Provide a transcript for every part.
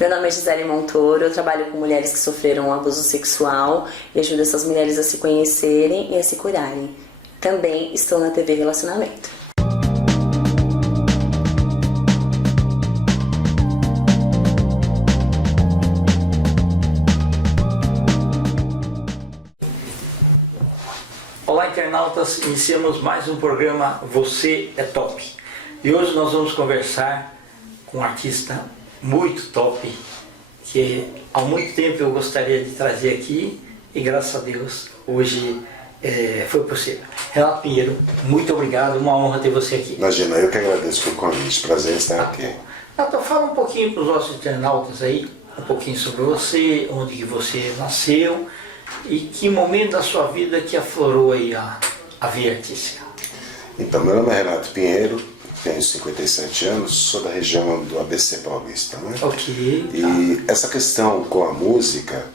Meu nome é Gisele Montoro, eu trabalho com mulheres que sofreram abuso sexual e ajudo essas mulheres a se conhecerem e a se curarem. Também estou na TV Relacionamento. Olá, internautas, iniciamos mais um programa Você é Top. E hoje nós vamos conversar com um artista muito top, que há muito tempo eu gostaria de trazer aqui e graças a Deus hoje foi possível. Renato Pinheiro, muito obrigado, uma honra ter você aqui. Imagina, eu que agradeço pelo convite, prazer estar aqui. Renato, fala um pouquinho para os nossos internautas aí, um pouquinho sobre você, onde que você nasceu e que momento da sua vida que aflorou aí a veia artística. Então, meu nome é Renato Pinheiro, tenho 57 anos, sou da região do ABC Paulista, né? Ok. E essa questão com a música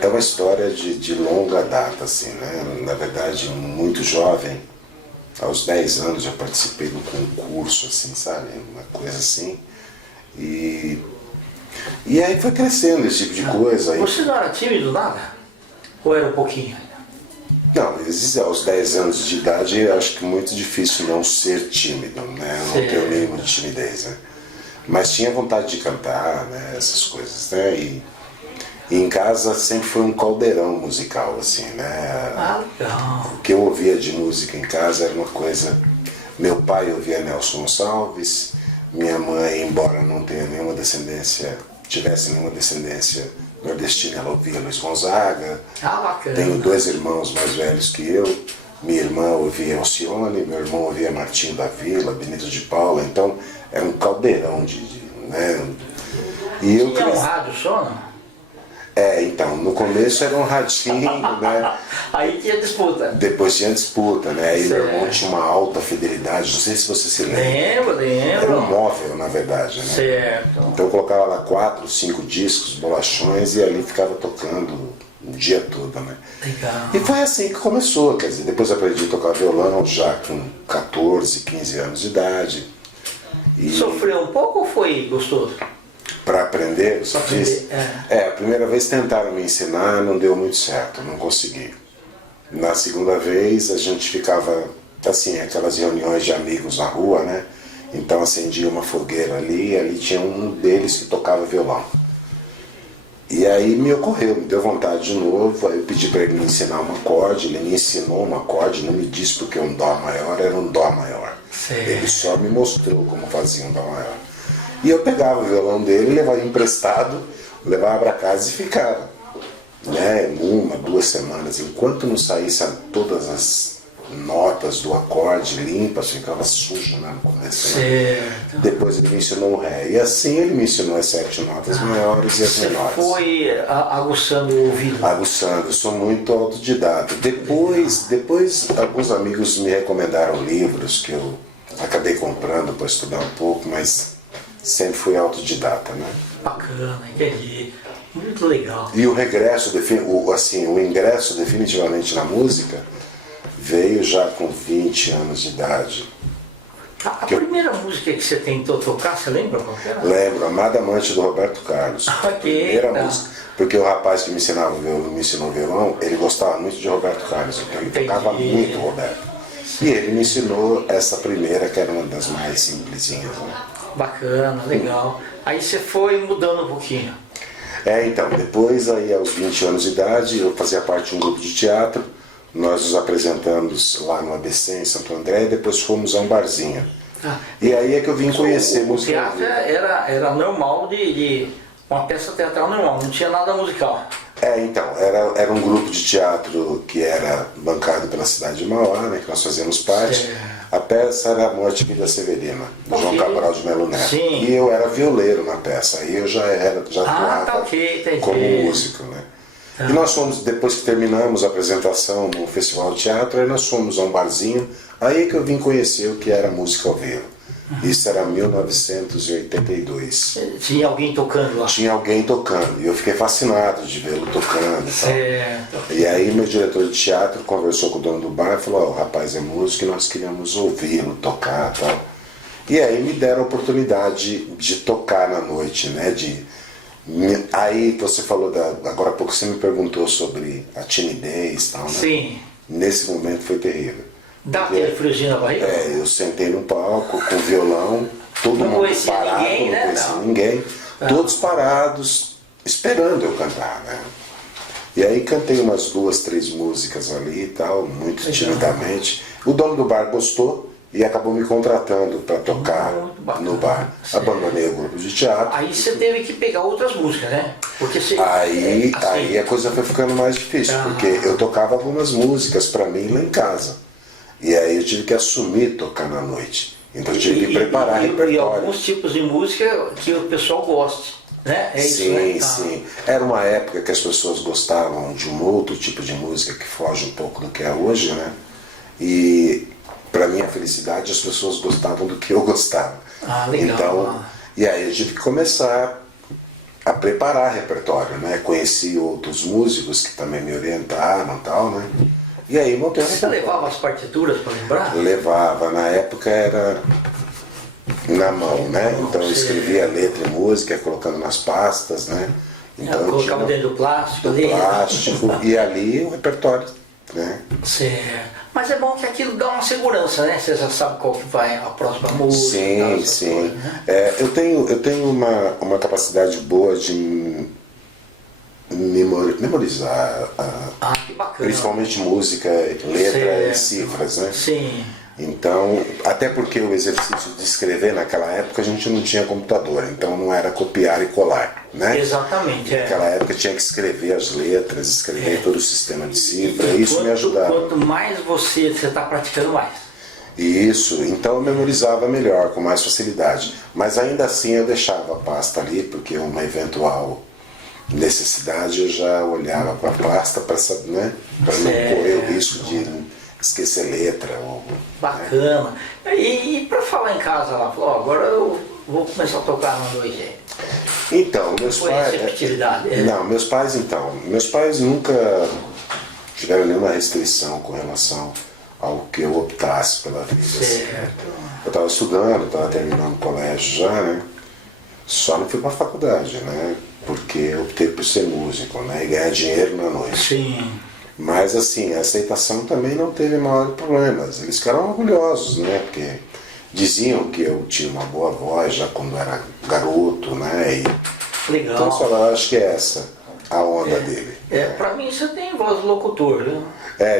é uma história de longa data, assim, né? Na verdade, muito jovem, aos 10 anos eu participei de um concurso, assim, sabe? Uma coisa assim. E aí foi crescendo esse tipo de coisa. Você não era tímido, nada? Ou era um pouquinho? Não, aos 10 anos de idade eu acho que é muito difícil não ser tímido, né? Não ter o mínimo de timidez, né? Mas tinha vontade de cantar, né? Essas coisas, né? E em casa sempre foi um caldeirão musical, assim, né? Ah, legal. O que eu ouvia de música em casa era uma coisa... Meu pai ouvia Nelson Gonçalves, minha mãe, embora não tenha tivesse nenhuma descendência nordestina, ela ouvia Luiz Gonzaga. Ah, bacana. Tenho 2 irmãos mais velhos que eu. Minha irmã ouvia Alcione, meu irmão ouvia Martinho da Vila, Benito de Paula. Então era um caldeirão né? E eu tinha um rádio só, não? Então, no começo era um radinho, né? Aí tinha disputa. Depois tinha disputa, né? Aí meu irmão tinha uma alta fidelidade, não sei se você se lembra. Lembro. Era um móvel, na verdade, né? Certo. Então eu colocava lá 4, 5 discos, bolachões, e ali ficava tocando o dia todo, né? Legal. E foi assim que começou, quer dizer, depois aprendi a tocar violão já com 14, 15 anos de idade. E Sofreu um pouco ou foi gostoso? para aprender, você disse? A primeira vez tentaram me ensinar, não deu muito certo, não consegui. Na segunda vez a gente ficava, assim, aquelas reuniões de amigos na rua, né? Então acendia uma fogueira ali tinha um deles que tocava violão. E aí me deu vontade de novo, aí eu pedi para ele me ensinar um acorde, ele me ensinou um acorde, não me disse porque um dó maior era um dó maior. Certo. Ele só me mostrou como fazia um dó maior. E eu pegava o violão dele, levava emprestado, levava para casa e ficava, né? 1, 2 semanas, enquanto não saíssem todas as notas do acorde limpas, ficava sujo, né, no começo. Certo. Depois ele me ensinou o ré, e assim ele me ensinou as 7 notas maiores e as menores. Você foi aguçando o ouvido? Aguçando, eu sou muito autodidata. Depois alguns amigos me recomendaram livros que eu acabei comprando para estudar um pouco, mas sempre fui autodidata, né? Bacana, entendi. Muito legal. E o ingresso definitivamente na música veio já com 20 anos de idade. A primeira música que você tentou tocar, você lembra qual era? Lembro, Amada Amante do Roberto Carlos. Primeira música. Porque o rapaz que me ensinou violão, ele gostava muito de Roberto Carlos, então ele tocava muito Roberto. E ele me ensinou essa primeira, que era uma das mais simplesinhas, né? Bacana, legal. Aí você foi mudando um pouquinho. Então, depois, aí aos 20 anos de idade, eu fazia parte de um grupo de teatro, nós nos apresentamos lá no ABC, em Santo André, e depois fomos a um barzinho. E aí é que eu vim conhecer música. O teatro era normal uma peça teatral normal, não tinha nada musical. Então, era um grupo de teatro que era bancado pela cidade de Mauá, né, que nós fazíamos parte. A peça era A Morte e Vida Severina, do João Cabral de Melo Neto. Sim. E eu era violeiro na peça, aí eu já atuava como músico, né? E nós fomos, depois que terminamos a apresentação no Festival de Teatro, aí nós fomos a um barzinho, aí que eu vim conhecer o que era música ao vivo. Isso era 1982. Tinha alguém tocando lá? Tinha alguém tocando, e eu fiquei fascinado de vê-lo tocando. Certo. E aí meu diretor de teatro conversou com o dono do bar e falou: o rapaz é músico e nós queríamos ouvi-lo tocar e tal. E aí me deram a oportunidade de tocar na noite, né? Aí você falou, agora há pouco você me perguntou sobre a timidez e tal, né? Sim. Nesse momento foi terrível. Dá aquele friozinho na barriga? Eu sentei no palco com violão, todo Não mundo conhecia parado, ninguém, não né? conhecia Não. ninguém, todos parados, esperando eu cantar, né? E aí cantei umas 2, 3 músicas ali e tal, muito timidamente. O dono do bar gostou e acabou me contratando para tocar no bar. Abandonei o grupo de teatro. Aí você teve que pegar outras músicas, né? Porque você, Aí assim, a coisa foi ficando mais difícil, porque eu tocava algumas músicas para mim lá em casa. E aí eu tive que assumir tocar na noite. Então eu tive que preparar repertório. E alguns tipos de música que o pessoal goste, né? É isso, Sim, né? sim. Era uma época que as pessoas gostavam de um outro tipo de música que foge um pouco do que é hoje, né? E para minha felicidade as pessoas gostavam do que eu gostava. Legal. Então, e aí eu tive que começar a preparar repertório, né? Conheci outros músicos que também me orientaram e tal, né? E aí montei Você levava as partituras para lembrar? Levava, na época era na mão, né? Então eu escrevia letra e música, colocando nas pastas, né? Então eu colocava dentro do plástico ali. E ali o repertório, né? Certo. Mas é bom que aquilo dá uma segurança, né? Você já sabe qual que vai a próxima música. Sim, sim. Coisas, né? Eu tenho uma capacidade boa de memorizar, Que bacana. principalmente música, letra e cifras, né? Sim. Então, até porque o exercício de escrever naquela época a gente não tinha computador, então não era copiar e colar, né? Exatamente. Naquela época tinha que escrever as letras, escrever todo o sistema de cifra, isso me ajudava. Quanto mais você está praticando, mais. Isso, então eu memorizava melhor, com mais facilidade. Mas ainda assim eu deixava a pasta ali, porque uma eventual necessidade eu já olhava para a pasta para saber, né? Para não correr o risco de esquecer letra. Bacana. Né? E para falar em casa lá, falou, agora eu vou começar a tocar na noite. Então, meus pais. Não, meus pais nunca tiveram nenhuma restrição com relação ao que eu optasse pela vida. Certo. Eu estava estudando, estava terminando o colégio já, né? Só não fui para a faculdade, né? Porque eu optei por ser músico, né? E ganhar dinheiro na noite. Sim. Mas assim, a aceitação também não teve maiores problemas. Eles ficaram orgulhosos, né? Porque diziam que eu tinha uma boa voz já quando era garoto, né? Legal. Então eu falaram, acho que é essa a onda dele. Pra mim você tem voz de locutor, viu?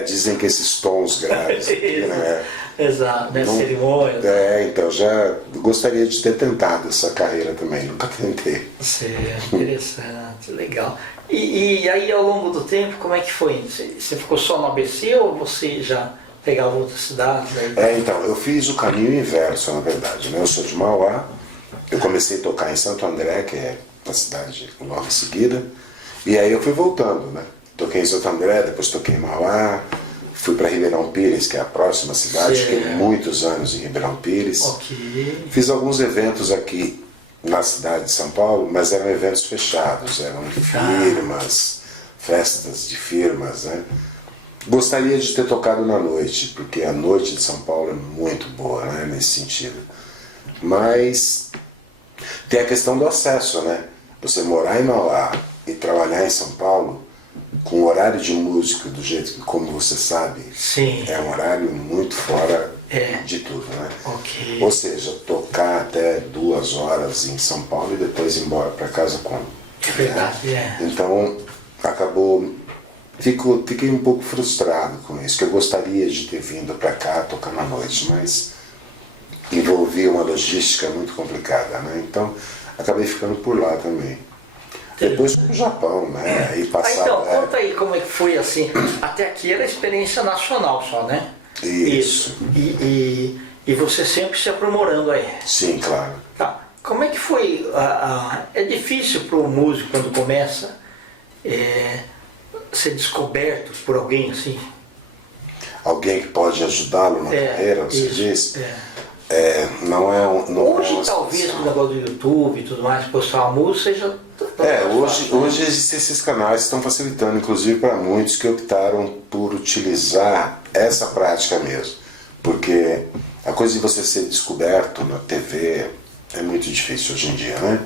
Dizem que esses tons graves, né? Exato, né? Cerimônias. Então já gostaria de ter tentado essa carreira também, nunca tentei. Certo, interessante, legal. E aí ao longo do tempo, como é que foi? Você ficou só no ABC ou você já pegava outras cidades? Então, eu fiz o caminho inverso, na verdade, né? Eu sou de Mauá, eu comecei a tocar em Santo André, que é a cidade logo em seguida, e aí eu fui voltando, né? Toquei em Santo André, depois toquei em Mauá, fui para Ribeirão Pires, que é a próxima cidade, fiquei muitos anos em Ribeirão Pires. Okay. Fiz alguns eventos aqui na cidade de São Paulo, mas eram eventos fechados, eram firmas, festas de firmas, né? Gostaria de ter tocado na noite, porque a noite de São Paulo é muito boa, né, nesse sentido. Mas tem a questão do acesso, né? Você morar em Mauá e trabalhar em São Paulo, com horário de músico do jeito que, como você sabe, sim, é um horário muito fora de tudo, né? Okay. Ou seja, tocar até 2 horas em São Paulo e depois ir embora para casa como? É verdade, Então, fiquei um pouco frustrado com isso, que eu gostaria de ter vindo para cá tocar na noite, mas envolvia uma logística muito complicada, né? Então, acabei ficando por lá também. Depois fui pro Japão, né? Aí então, conta aí como é que foi assim. Até aqui era experiência nacional só, né? Isso. E você sempre se aprimorando aí. Sim, claro. Tá. Como é que foi? É difícil para o músico quando começa ser descoberto por alguém assim? Alguém que pode ajudá-lo na carreira, você diz? Não é hoje talvez com o negócio do YouTube e tudo mais, postar uma música seja... Hoje existem esses canais que estão facilitando, inclusive para muitos que optaram por utilizar essa prática mesmo. Porque a coisa de você ser descoberto na TV é muito difícil hoje em dia, né?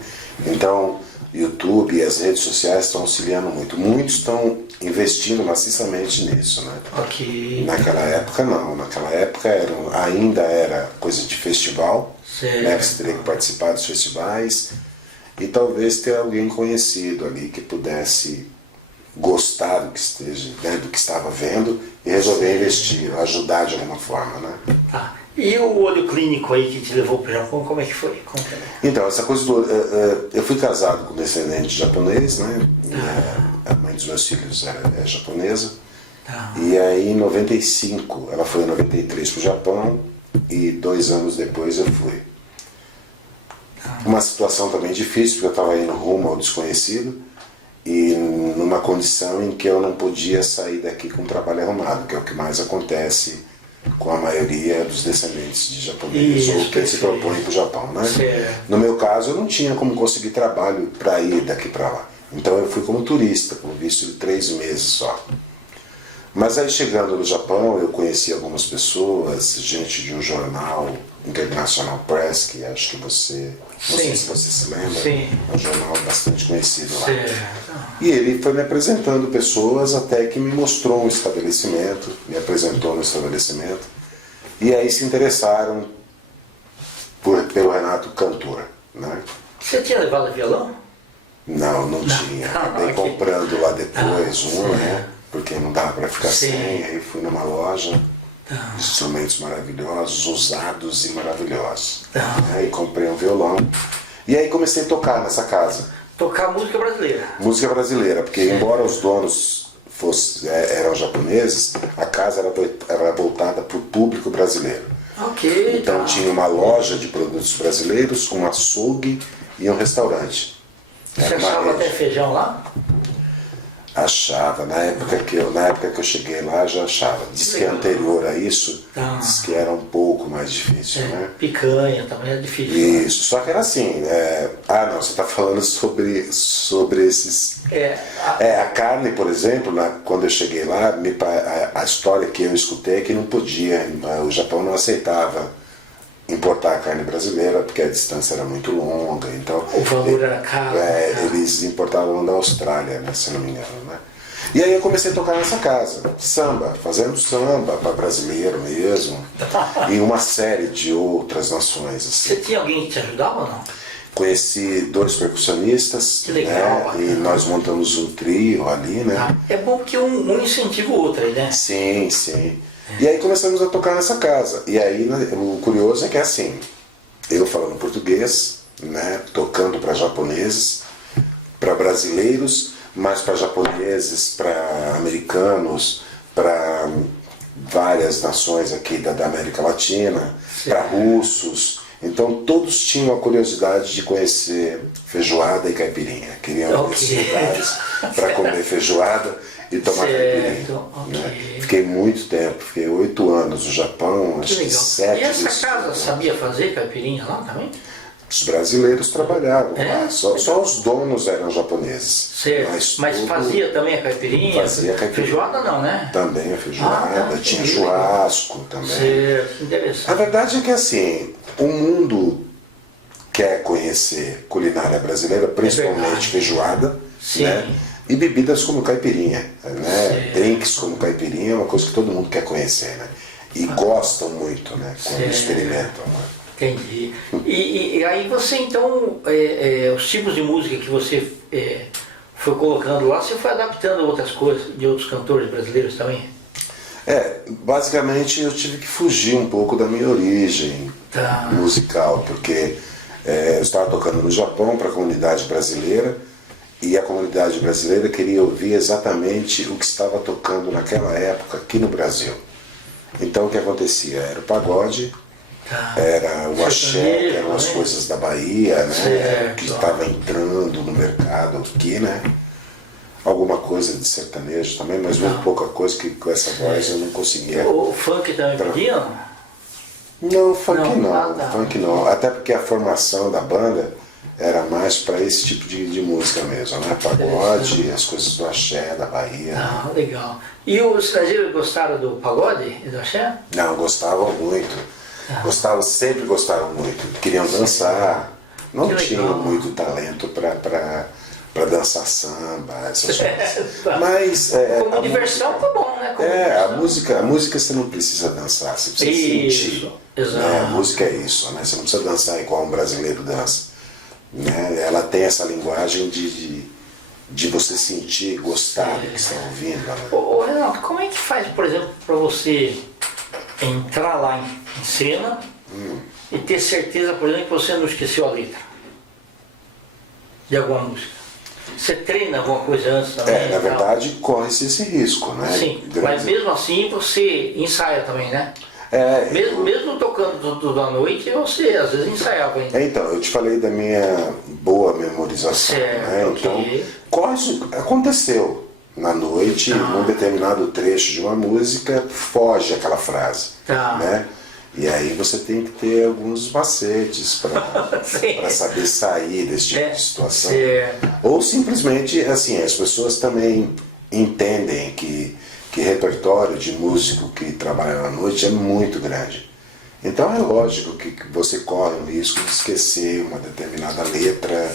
Então, YouTube e as redes sociais estão auxiliando muito. Muitos estão investindo maciçamente nisso, né? Ok. Naquela época não, naquela época ainda era coisa de festival, né? Você teria que participar dos festivais e talvez ter alguém conhecido ali que pudesse gostar do que esteja, né, do que estava vendo e resolver investir, ajudar de alguma forma, né? Tá. E o olho clínico aí que te levou para o Japão, como é que foi? Então, essa coisa do... eu fui casado com descendente de japonês, né? A mãe dos meus filhos é japonesa. Tá. E aí, em 95, ela foi em 93 para o Japão e 2 anos depois eu fui. Uma situação também difícil, porque eu estava indo rumo ao desconhecido e numa condição em que eu não podia sair daqui com o trabalho arrumado, que é o que mais acontece com a maioria dos descendentes de japoneses ou quem se propõe para o Japão, né? No meu caso, eu não tinha como conseguir trabalho para ir daqui para lá. Então eu fui como turista, com visto de 3 meses só. Mas aí chegando no Japão, eu conheci algumas pessoas, gente de um jornal, International Press, que acho que você, não sei se você se lembra, é um jornal bastante conhecido lá. E ele foi me apresentando pessoas até que me mostrou um estabelecimento, me apresentou no estabelecimento, e aí se interessaram pelo Renato cantor, né? Você tinha levado violão? Não tinha. Acabei comprando lá depois né? Porque não dava para ficar sem, aí fui numa loja, instrumentos maravilhosos, usados e maravilhosos. Aí comprei um violão e aí comecei a tocar nessa casa. Tocar música brasileira? Música brasileira, porque embora os donos eram japoneses, a casa era voltada para o público brasileiro. Então tinha uma loja de produtos brasileiros, um açougue e um restaurante. Você achava até feijão lá? Achava, na época que eu cheguei lá já achava. Diz que anterior a isso, diz que era um pouco mais difícil, né? Picanha também é difícil. Isso, só que era assim, não, você está falando sobre esses... a carne, por exemplo, quando eu cheguei lá, a história que eu escutei é que não podia, o Japão não aceitava importar a carne brasileira porque a distância era muito longa, então o valor era caro. Eles importavam da Austrália, né, se não me engano, né? E aí eu comecei a tocar nessa casa, samba, fazendo samba para brasileiro mesmo e uma série de outras nações assim. Você tinha alguém que te ajudava ou não? Conheci 2 percussionistas, que legal, né, e nós montamos um trio ali, né? É bom que um incentiva o outro aí, né? Sim. E aí começamos a tocar nessa casa. E aí o curioso é que assim, eu falando português, né, tocando para japoneses, para brasileiros, mas para japoneses, para americanos, para várias nações aqui da América Latina, para russos. Então todos tinham a curiosidade de conhecer feijoada e caipirinha. Queriam ir nesses lugares para comer feijoada e tomar caipirinha. Né? Fiquei muito tempo, fiquei 8 anos no Japão, acho que 7. E essa casa sabia fazer caipirinha lá também? Os brasileiros trabalhavam lá, só os donos eram japoneses. Mas fazia também a caipirinha? Fazia caipirinha. Feijoada não, né? Também a feijoada, tinha churrasco também. Certo, interessante. A verdade é que assim, o mundo quer conhecer culinária brasileira, principalmente feijoada, né? E bebidas como caipirinha, né? Drinks como caipirinha é uma coisa que todo mundo quer conhecer, né? E gostam muito, né? Quando experimentam, né? Entendi. E aí você então, os tipos de música que você foi colocando lá, você foi adaptando a outras coisas de outros cantores brasileiros também? Basicamente eu tive que fugir um pouco da minha origem musical, porque eu estava tocando no Japão para a comunidade brasileira e a comunidade brasileira queria ouvir exatamente o que estava tocando naquela época aqui no Brasil. Então o que acontecia? Era o pagode, era o axé, que eram as coisas da Bahia, né? Que estava entrando no mercado aqui, né? Alguma coisa de sertanejo também, mas muito pouca coisa, que com essa voz eu não conseguia. O funk também pedia? Não, funk não. Até porque a formação da banda era mais para esse tipo de música mesmo, né? Pagode, as coisas do axé, da Bahia. Legal. E os estrangeiros gostaram do pagode e do axé? Não, gostavam muito. Sempre gostaram muito. Queriam dançar, não Que tinham legal. muito talento para dançar samba, essas coisas. Tá. Mas Como diversão tá bom, né? Como a música você não precisa dançar, você precisa sentir. Exato. Né? A música é isso, né? Você não precisa dançar igual um brasileiro dança. Né? Ela tem essa linguagem de você sentir, gostar do que está ouvindo. Né? Ô, Renato, como é que faz, por exemplo, para você entrar lá em cena e ter certeza, por exemplo, que você não esqueceu a letra de alguma música? Você treina alguma coisa antes também? Na verdade, corre-se esse risco, né? Sim, mas mesmo assim você ensaia também, né? Mesmo tocando tudo à noite, você às vezes ensaiava ainda. Então, eu te falei da minha boa memorização, Certo, né? ok. Então, aconteceu na noite, num determinado trecho de uma música, foge aquela frase, Tá. né? E aí você tem que ter alguns macetes para saber sair desse tipo de situação. Certo. Ou simplesmente, assim, as pessoas também entendem que repertório de músico que trabalha à noite é muito grande. Então é lógico que você corre o risco de esquecer uma determinada letra,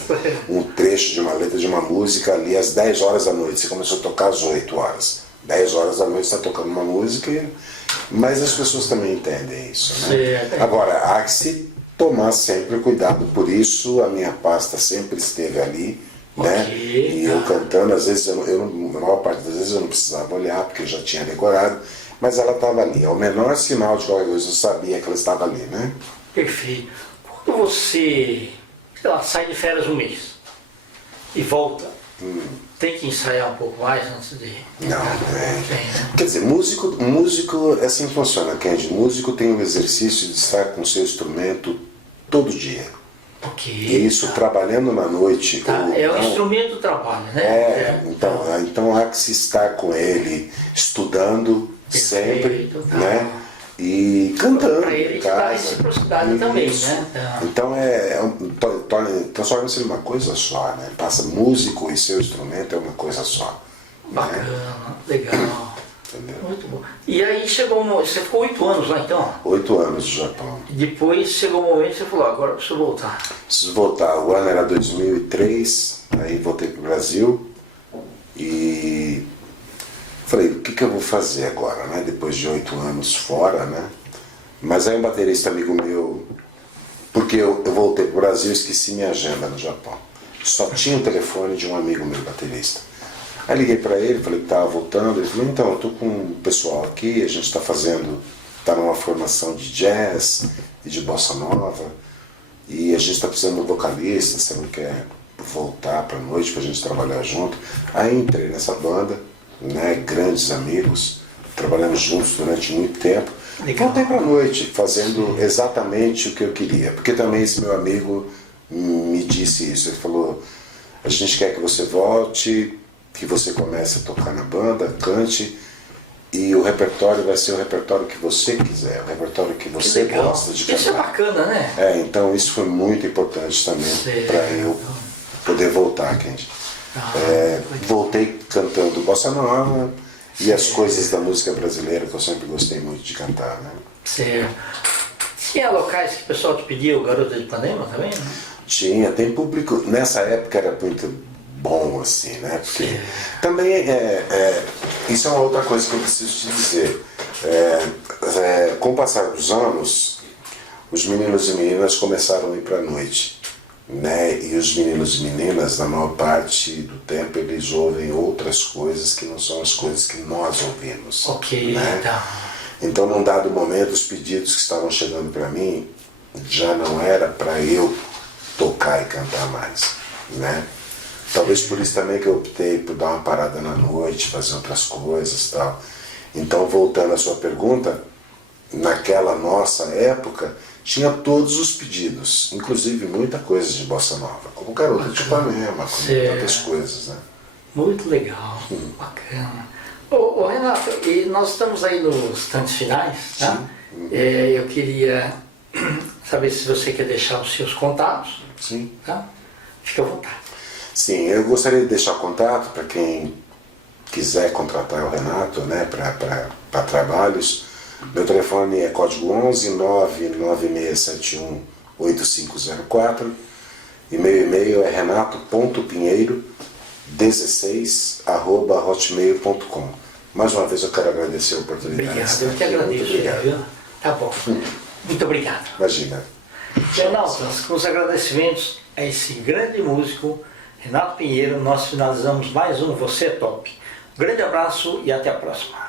um trecho de uma letra de uma música ali às 10 horas da noite. Você começou a tocar às 8 horas. 10 horas da noite você está tocando uma música, mas as pessoas também entendem isso. Né? Agora, há que se tomar sempre cuidado, por isso a minha pasta sempre esteve ali. Né? E eu cantando, às vezes, na maior parte das vezes eu não precisava olhar, porque eu já tinha decorado, mas ela estava ali. Ao menor sinal de qualquer coisa, eu sabia que ela estava ali, né? Perfeito. Quando você, sei lá, sai de férias um mês e volta, tem que ensaiar um pouco mais antes de... Não, Quer dizer, músico assim funciona, Kendi. Músico tem o exercício de estar com o seu instrumento todo dia. Ok. E isso trabalhando na noite. Tá, é o instrumento do trabalho, né? Então há que se estar com ele, estudando sempre, tá. né? E cantando. Para ele te dá reciprocidade também, né? Tá. Então transforma-se numa coisa só, né? Passa músico e seu instrumento é uma coisa só. Bacana, né? Legal. Entendeu? Muito bom. E aí você ficou 8 anos lá então? 8 anos no Japão. Depois chegou o momento que você falou, agora eu preciso voltar. Preciso voltar. O ano era 2003, aí voltei para o Brasil e falei, o que eu vou fazer agora, né? Depois de 8 anos fora, né? Mas aí um baterista amigo meu, porque eu voltei para o Brasil e esqueci minha agenda no Japão. Só tinha o telefone de um amigo meu baterista. Aí liguei para ele, falei que estava voltando, ele falou, então, eu estou com o pessoal aqui, a gente está numa formação de jazz e de bossa nova, e a gente está precisando de um vocalista, você não quer voltar para a noite para a gente trabalhar junto? Aí entrei nessa banda, né, grandes amigos, trabalhamos juntos durante muito tempo. Legal. Voltei para a noite, fazendo exatamente o que eu queria, porque também esse meu amigo me disse isso, ele falou, a gente quer que você volte, que você comece a tocar na banda, cante, e o repertório vai ser o repertório que você quiser, o repertório que você gosta de cantar. Isso é bacana, né? Então isso foi muito importante também para eu poder voltar, Kendi. Voltei cantando bossa nova e as coisas da música brasileira que eu sempre gostei muito de cantar, né? Certo. Tinha locais que o pessoal te pedia o Garota de Ipanema também, né? Tinha, tem público, nessa época era muito bom assim, né? Porque também isso é uma outra coisa que eu preciso te dizer. Com o passar dos anos, os meninos e meninas começaram a ir para a noite, né? E os meninos e meninas, na maior parte do tempo, eles ouvem outras coisas que não são as coisas que nós ouvimos. Ok, né? tá. Então, num dado momento, os pedidos que estavam chegando para mim já não era para eu tocar e cantar mais, né? Talvez por isso também que eu optei por dar uma parada na noite, fazer outras coisas e tal. Então, voltando à sua pergunta, naquela nossa época, tinha todos os pedidos, inclusive muita coisa de bossa nova, como Garota de Ipanema, como tantas coisas, né? Muito legal, bacana. Ô Renato, e nós estamos aí nos instantes finais, tá? Eu queria saber se você quer deixar os seus contatos. Sim. Tá? Fique à vontade. Sim, eu gostaria de deixar contato para quem quiser contratar o Renato, né, para trabalhos. Meu telefone é código 11 99671 8504. E meu e-mail é renato.pinheiro16@hotmail.com. Mais uma vez eu quero agradecer a oportunidade. Obrigado, eu que agradeço. Muito obrigado. Viu? Tá bom. Muito obrigado. Imagina. Internautas, com os agradecimentos a esse grande músico, Renato Pinheiro, nós finalizamos mais um Você é Top. Um grande abraço e até a próxima.